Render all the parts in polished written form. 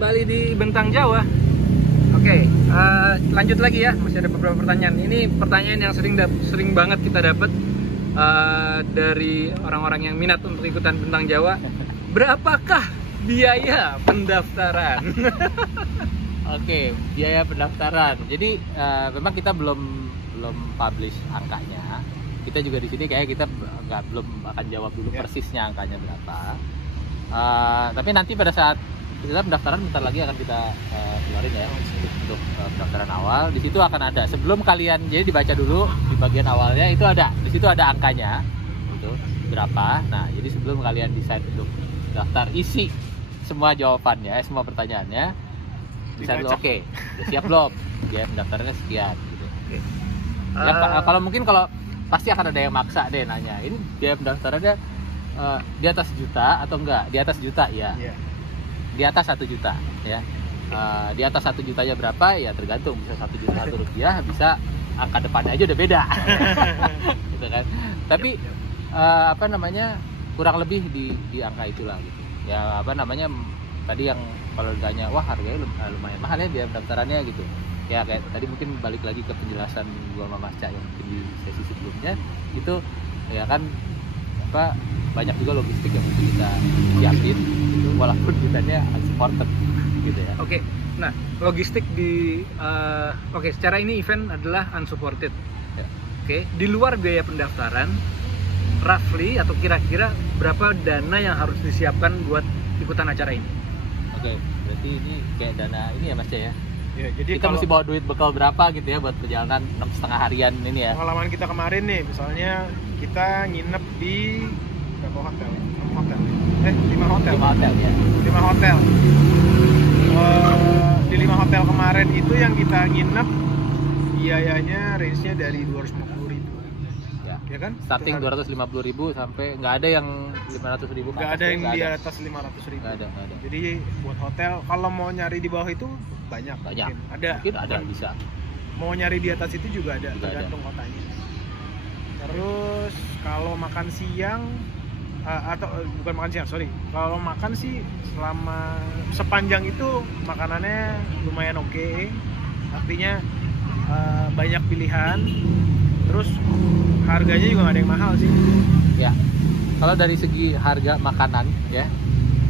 kembali di Bentang Jawa. Oke, lanjut lagi ya. Masih ada beberapa pertanyaan. Ini pertanyaan yang sering banget kita dapat dari orang-orang yang minat untuk ikutan Bentang Jawa. Berapakah biaya pendaftaran? Oke, biaya pendaftaran. Jadi memang kita belum publish angkanya. Kita juga di sini kayak kita belum akan jawab dulu persisnya angkanya berapa. Tapi nanti pada saat kita pendaftaran bentar lagi akan kita keluarin ya untuk pendaftaran awal. Di situ akan ada sebelum kalian, jadi dibaca dulu di bagian awalnya itu ada, di situ ada angkanya itu berapa. Nah, jadi sebelum kalian decide untuk daftar, isi semua jawabannya, semua pertanyaannya, bisa dulu oke, udah siap belum? Dia pendaftarannya sekian gitu. Ya, kalau mungkin kalau pasti akan ada yang maksa deh nanya, ini dia pendaftarannya di atas juta atau enggak? Di atas juta ya. Di atas 1 juta ya. Di atas 1 jutanya berapa ya tergantung, bisa 1 juta rupiah, bisa angka depannya aja udah beda. Gitu kan. Tapi apa namanya, kurang lebih di angka itulah gitu. Ya apa namanya, tadi yang kalau ditanya wah harganya lumayan mahal ya biaya pendaftarannya gitu. Ya kayak tadi mungkin balik lagi ke penjelasan gua sama Mas Cak yang mungkin di sesi sebelumnya itu ya kan, apa banyak juga logistik yang mesti kita siapin gitu, walaupun kitanya unsupported gitu ya. Oke. Nah, logistik di secara ini event adalah unsupported. Ya. Oke, di luar biaya pendaftaran, roughly atau kira-kira berapa dana yang harus disiapkan buat ikutan acara ini? Oke, berarti ini kayak dana ini ya Mas Cak ya. Ya, jadi kita mesti bawa duit bekal berapa gitu ya buat perjalanan 6,5 harian ini ya. Pengalaman kita kemarin nih, misalnya kita nginep di berapa hotel? 5 hotel. 5 hotel. 5 hotel ya. 5 hotel. Di 5 hotel kemarin itu yang kita nginep biayanya range-nya dari 250.000. Ya kan? Starting 250.000 sampai nggak ada yang 500.000. Nggak ada yang di atas 500.000. Nggak ada. Jadi buat hotel kalau mau nyari di bawah itu banyak. Mungkin ada bisa. Mau nyari di atas itu juga ada, juga tergantung kotanya. Terus kalau makan siang atau bukan makan siang, sorry. Kalau makan sih selama sepanjang itu makanannya lumayan oke. Artinya banyak pilihan. Terus harganya juga nggak ada yang mahal sih. Ya. Kalau dari segi harga makanan ya,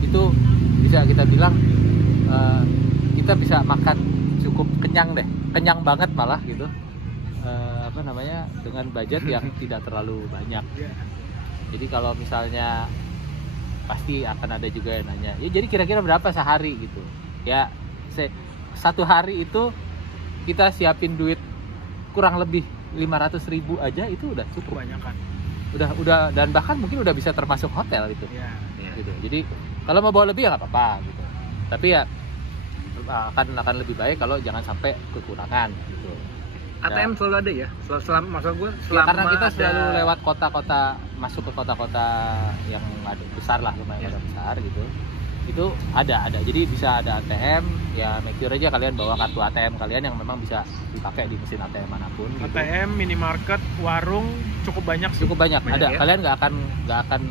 itu bisa kita bilang kita bisa makan cukup kenyang deh, kenyang banget malah gitu. Apa namanya, dengan budget yang tidak terlalu banyak. Jadi kalau misalnya pasti akan ada juga yang nanya, ya jadi kira-kira berapa sehari gitu? Ya, satu hari itu kita siapin duit kurang lebih 500.000 aja itu udah cukup. Kebanyakan. Udah dan bahkan mungkin udah bisa termasuk hotel itu. Gitu. Jadi kalau mau bawa lebih ya nggak apa-apa gitu. Tapi ya akan lebih baik kalau jangan sampai kekurangan gitu. ATM selalu ada ya? Selama karena kita selalu lewat kota-kota, masuk ke kota-kota yang ada besar lah, lumayan besar gitu. Itu ada. Jadi bisa ada ATM, ya make sure aja kalian bawa kartu ATM kalian yang memang bisa dipakai di mesin ATM manapun gitu. ATM, minimarket, warung cukup banyak sih. Cukup banyak ada. Ya? Kalian nggak akan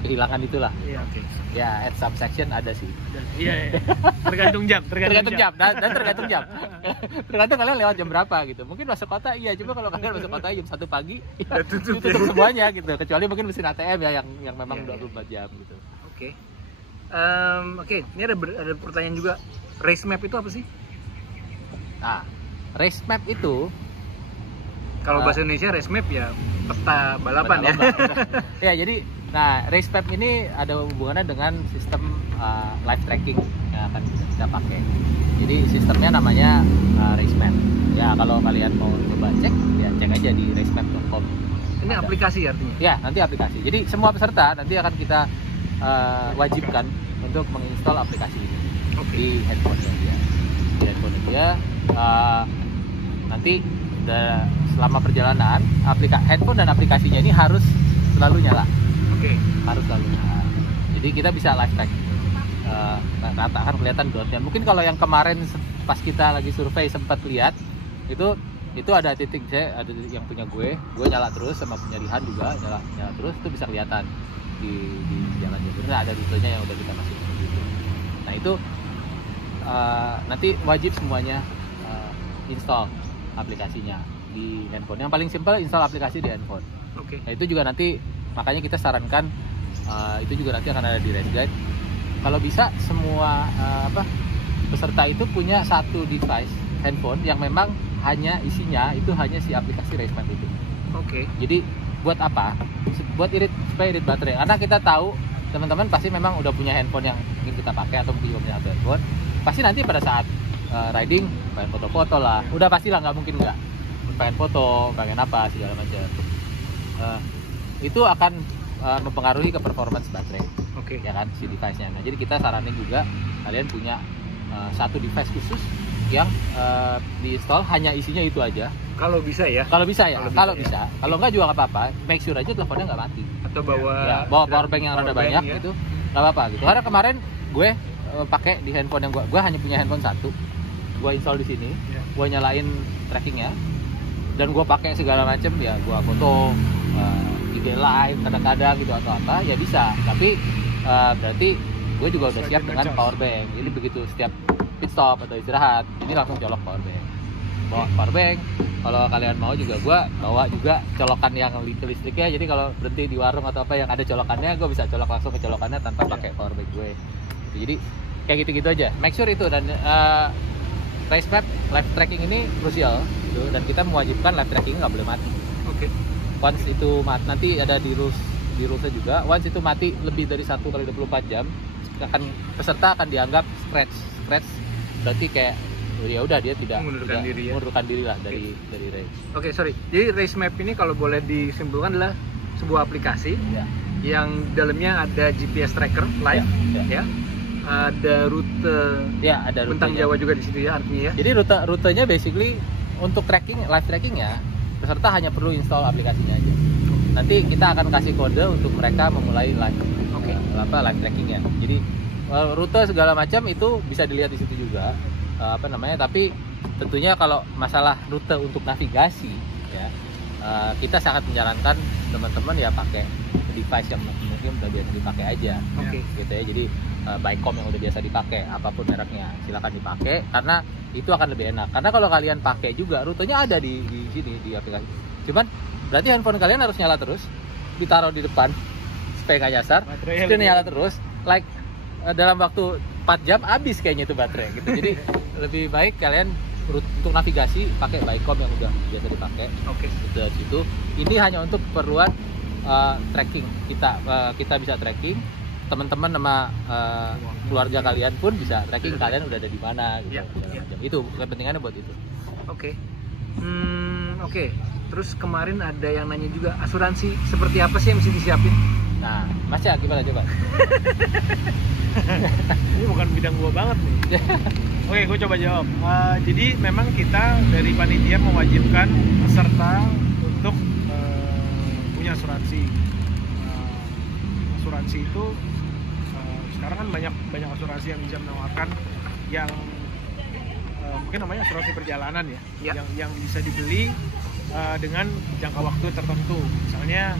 kehilangan itulah. Iya, oke. Ya, at some section ada sih. Iya. Tergantung jam dan tergantung jam. Tergantung kalian lewat jam berapa gitu. Mungkin masuk kota iya, cuma kalau kalian masuk kota jam 1 pagi ya tutup semuanya gitu. Kecuali mungkin mesin ATM ya yang memang 24 jam gitu. Oke. Oke, ini ada pertanyaan juga. Race map itu apa sih? Nah, race map itu kalau bahasa Indonesia race map ya peta balapan ya. Ya, jadi race map ini ada hubungannya dengan sistem live tracking yang akan kita pakai. Jadi sistemnya namanya race map. Ya, kalau kalian mau coba cek, ya cek aja di racemap.com. Ini aplikasi artinya? Ya, nanti aplikasi. Jadi semua peserta nanti akan kita wajibkan untuk menginstal aplikasi ini di handphone-nya dia. Di handphone-nya dia nanti selama perjalanan handphone dan aplikasinya ini harus selalu nyala. Harus selalu nyala. Jadi kita bisa live track. Rata akan kelihatan dotnya. Mungkin kalau yang kemarin pas kita lagi survei sempat lihat itu ada titik ada titik yang punya gue nyala terus, sama punya Rihan juga nyala terus, itu bisa kelihatan di jalan. Ada rutenya yang udah kita masukin gitu. Nah itu nanti wajib semuanya install aplikasinya di handphone. Yang paling simpel install aplikasi di handphone. Oke. Nah, itu juga nanti makanya kita sarankan itu juga nanti akan ada di race guide. Kalau bisa semua peserta itu punya satu device handphone yang memang hanya isinya itu hanya si aplikasi race map itu. Oke. Jadi buat apa? Buat supaya irit baterai. Karena kita tahu teman-teman pasti memang udah punya handphone yang ingin kita pakai atau mungkin juga punya handphone. Pasti nanti pada saat riding pengen foto-foto lah. Udah pastilah, nggak mungkin nggak. Pengen foto, pengen apa segala macam. Itu akan mempengaruhi ke performance baterai. Oke. Ya kan si device-nya. Nah, jadi kita saranin juga kalian punya satu device khusus yang diinstal hanya isinya itu aja. Kalau bisa ya. Kalau bisa ya. Kalau Kalau bisa. Kalau enggak juga nggak apa-apa. Make sure aja teleponnya nggak mati. Atau bawa Bawa power bank yang rada banyak ya. gitu. Nggak apa-apa gitu. Karena kemarin gue pakai di handphone yang gue hanya punya handphone satu. Gue install di sini. Ya. Gue nyalain trackingnya. Dan gue pakai segala macam ya. Gue foto, IG live kadang-kadang gitu atau apa ya bisa. Tapi berarti gue juga udah siap dengan power bank. Jadi begitu setiap pit stop atau istirahat, ini langsung colok power bank. Bawa power bank. Kalau kalian mau juga gue bawa juga colokan yang listriknya. Jadi kalau berhenti di warung atau apa yang ada colokannya, gue bisa colok langsung ke colokannya tanpa pakai power bank gue. Jadi kayak gitu-gitu aja. Make sure itu dan race map live tracking ini krusial gitu, dan kita mewajibkan live tracking nggak boleh mati. Oke. Once itu nanti ada di rulesnya juga. Once itu mati lebih dari 1 kali 24 jam, peserta akan dianggap scratch berarti kayak ya udah dia tidak Mengundurkan diri ya. mengundurkan diri lah dari race. Oke, sorry. Jadi race map ini kalau boleh disimpulkan adalah sebuah aplikasi Ya. yang dalamnya ada GPS tracker live, Ya. ada rute Ya, ada bentang rutenya. Jawa juga di situ ya artinya ya. Jadi rutenya basically untuk tracking, live trackingnya peserta hanya perlu install aplikasinya aja. Nanti kita akan kasih kode untuk mereka memulai live live trackingnya. Jadi rute segala macam itu bisa dilihat di situ juga tapi tentunya kalau masalah rute untuk navigasi ya kita sangat menyarankan teman-teman ya pakai device yang mungkin udah biasa dipakai aja. Oke. Gitu ya. Jadi Bicom yang udah biasa dipakai, apapun mereknya silakan dipakai karena itu akan lebih enak. Karena kalau kalian pakai juga rutenya ada di sini di aplikasi. Cuman berarti handphone kalian harus nyala terus, ditaruh di depan supaya nggak nyasar. Itu nyala terus, dalam waktu 4 jam habis kayaknya itu baterai gitu. Jadi lebih baik kalian untuk navigasi pakai Bicom yang udah biasa dipakai. Oke. Dari situ ini hanya untuk keperluan tracking kita bisa tracking teman-teman sama keluarga kalian pun bisa tracking kalian udah ada di mana gitu. Ya, ya. Itu kepentingannya buat itu. Oke. Oke. Terus kemarin ada yang nanya juga asuransi seperti apa sih yang mesti disiapin? Nah, Mas ya gimana coba? Ini bukan bidang gua banget nih. Oke, gue coba jawab. Jadi memang kita dari panitia mewajibkan peserta untuk punya asuransi. Asuransi itu sekarang kan banyak asuransi yang bisa menawarkan yang mungkin namanya asuransi perjalanan ya. Yang bisa dibeli dengan jangka waktu tertentu. Misalnya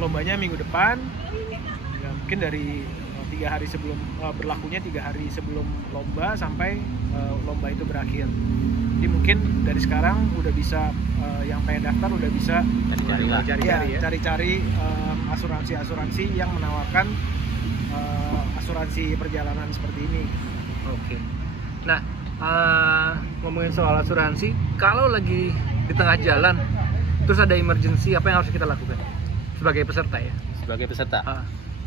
lombanya minggu depan, ya mungkin dari 3 hari sebelum berlakunya 3 hari sebelum lomba sampai lomba itu berakhir. Jadi mungkin dari sekarang udah bisa yang pengen daftar udah bisa cari-cari asuransi yang menawarkan asuransi perjalanan seperti ini. Oke. Nah, ngomongin soal asuransi, kalau lagi di tengah jalan terus ada emergency, apa yang harus kita lakukan sebagai peserta ya? Sebagai peserta.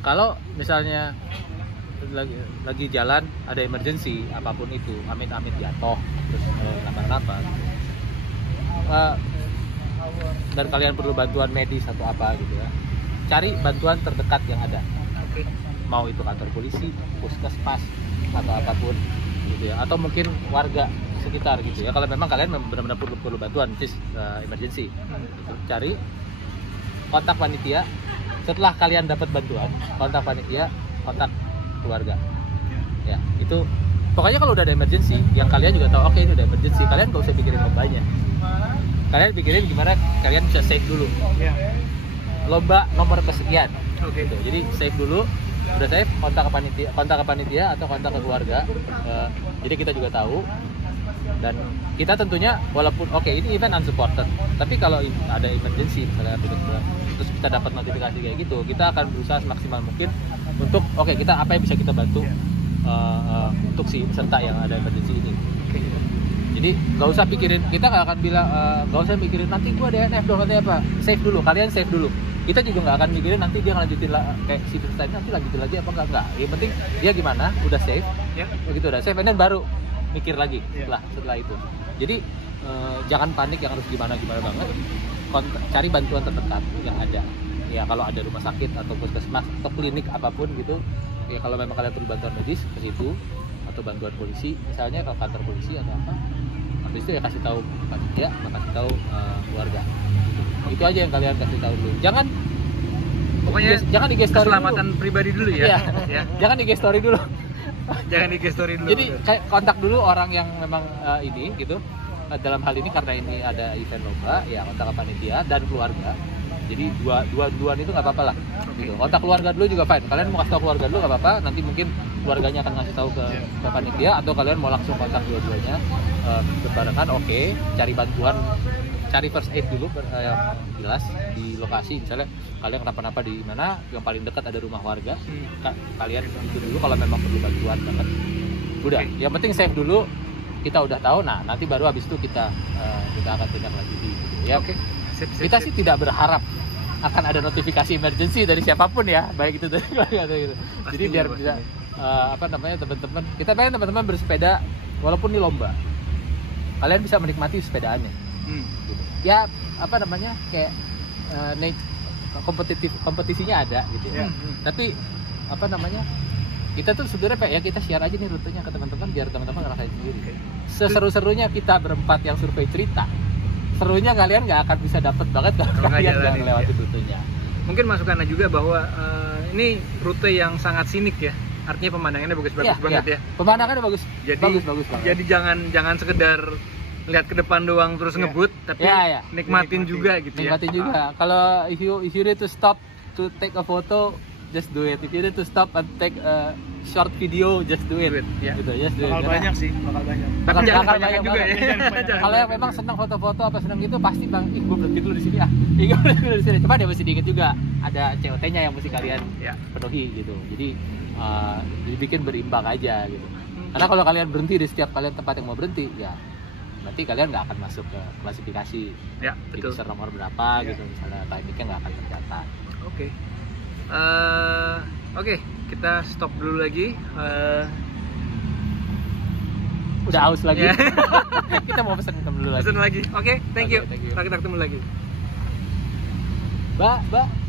Kalau misalnya lagi jalan ada emergency apapun itu, amit-amit jatuh terus kenapa-napa dan kalian perlu bantuan medis atau apa gitu ya, cari bantuan terdekat yang ada. Oke. Mau itu kantor polisi, puskesmas atau apapun gitu ya, atau mungkin warga sekitar gitu ya. Kalau memang kalian benar-benar perlu bantuan, which is emergency, gitu. Cari kontak panitia. Setelah kalian dapat bantuan, kontak panitia, kontak keluarga. Ya, itu pokoknya kalau udah ada emergency, yang kalian juga tahu, oke ini udah emergency, kalian gak usah pikirin lombanya. Kalian pikirin gimana kalian bisa save dulu. Lomba nomor kesekian. Oke. Gitu. Jadi save dulu udah safe, kontak ke panitia atau kontak ke keluarga. Jadi kita juga tahu. Dan kita tentunya walaupun ini event unsupported, tapi kalau ada emergency misalnya terus kita dapat notifikasi kayak gitu, kita akan berusaha semaksimal mungkin untuk kita apa yang bisa kita bantu untuk si peserta yang ada emergency ini. Jadi nggak usah pikirin, kita nggak akan bilang nggak usah mikirin nanti gua DNF dong, nanti apa, save dulu, kalian save dulu. Kita juga nggak akan mikirin nanti dia ngelanjutin kayak si peserta ini nanti lanjutin lagi apa enggak. Yang penting dia gimana, udah save, begitu udah save, dan baru mikir lagi setelah itu. Jadi jangan panik yang harus gimana banget. Cari bantuan terdekat yang ada. Ya kalau ada rumah sakit atau puskesmas atau klinik apapun gitu. Ya kalau memang kalian perlu bantuan medis ke situ atau bantuan polisi misalnya ke kantor polisi atau apa. Habis itu ya kasih tahu panitia, kasih tahu keluarga. Itu aja yang kalian kasih tahu dulu. Pokoknya jangan di story keselamatan dulu. Pribadi dulu ya. Jangan di story dulu. Jangan di story dulu. Jadi kontak dulu orang yang memang ini gitu. Dalam hal ini karena ini ada event lomba, ya kontak ke panitia dan keluarga. Jadi dua-duaan itu nggak apa-apa lah. Gitu. Kontak keluarga dulu juga fine. Kalian mau kasih tahu keluarga dulu nggak apa-apa. Nanti mungkin keluarganya akan ngasih tahu ke panitia atau kalian mau langsung kontak dua-duanya berbarengan. Cari bantuan, cari first aid dulu yang jelas di lokasi. Misalnya kalian kenapa-napa di mana yang paling dekat ada rumah warga, kalian itu dulu kalau memang perlu bantuan banget. Udah, yang penting save dulu. Kita udah tahu, nanti baru habis itu kita akan tindak lanjuti. Gitu, ya. Kita sih tidak berharap akan ada notifikasi emergency dari siapapun ya, baik itu dari keluarga atau gitu. Jadi biar bisa teman-teman, kita pengen teman-teman bersepeda walaupun di lomba, kalian bisa menikmati sepedaannya. Gitu. Ya kayak kompetisinya ada gitu ya. Tapi kita tuh sebenarnya kita share aja nih rutenya ke teman-teman biar teman-teman ngerasain sendiri. Seseru-serunya kita berempat yang survei cerita, serunya kalian nggak akan bisa dapat banget kalau kalian nggak ngelewatin rutenya. Mungkin masukannya juga bahwa ini rute yang sangat sinik ya. Artinya pemandangannya bagus-bagus banget ya. Pemandangannya bagus. Bagus banget. Jadi jangan sekedar lihat ke depan doang terus ngebut, tapi nikmatin juga gitu nikmatin juga. Kalau if you need to stop to take a photo, just do it. If you need to stop and take a short video, just do it. Gitu, just do it. Bakal banyak sih, bakal banyak. Tapi jangan banyak juga ya. Kalau yang memang senang foto-foto apa senang gitu, pasti bang, gue berhenti dulu di sini gue berhenti dulu di sini. Cuma dia masih dikit juga, ada COT-nya yang mesti kalian penuhi gitu. Jadi dibikin berimbang aja gitu. Karena kalau kalian berhenti di setiap kalian tempat yang mau berhenti, ya berarti kalian nggak akan masuk ke klasifikasi. Betul. Finisher nomor berapa gitu, misalnya timingnya nggak akan tercatat. Oke, kita stop dulu lagi. Udah aus lagi. Kita mau pesen dulu lagi. Oke, thank you. Kita ketemu lagi. Mbak.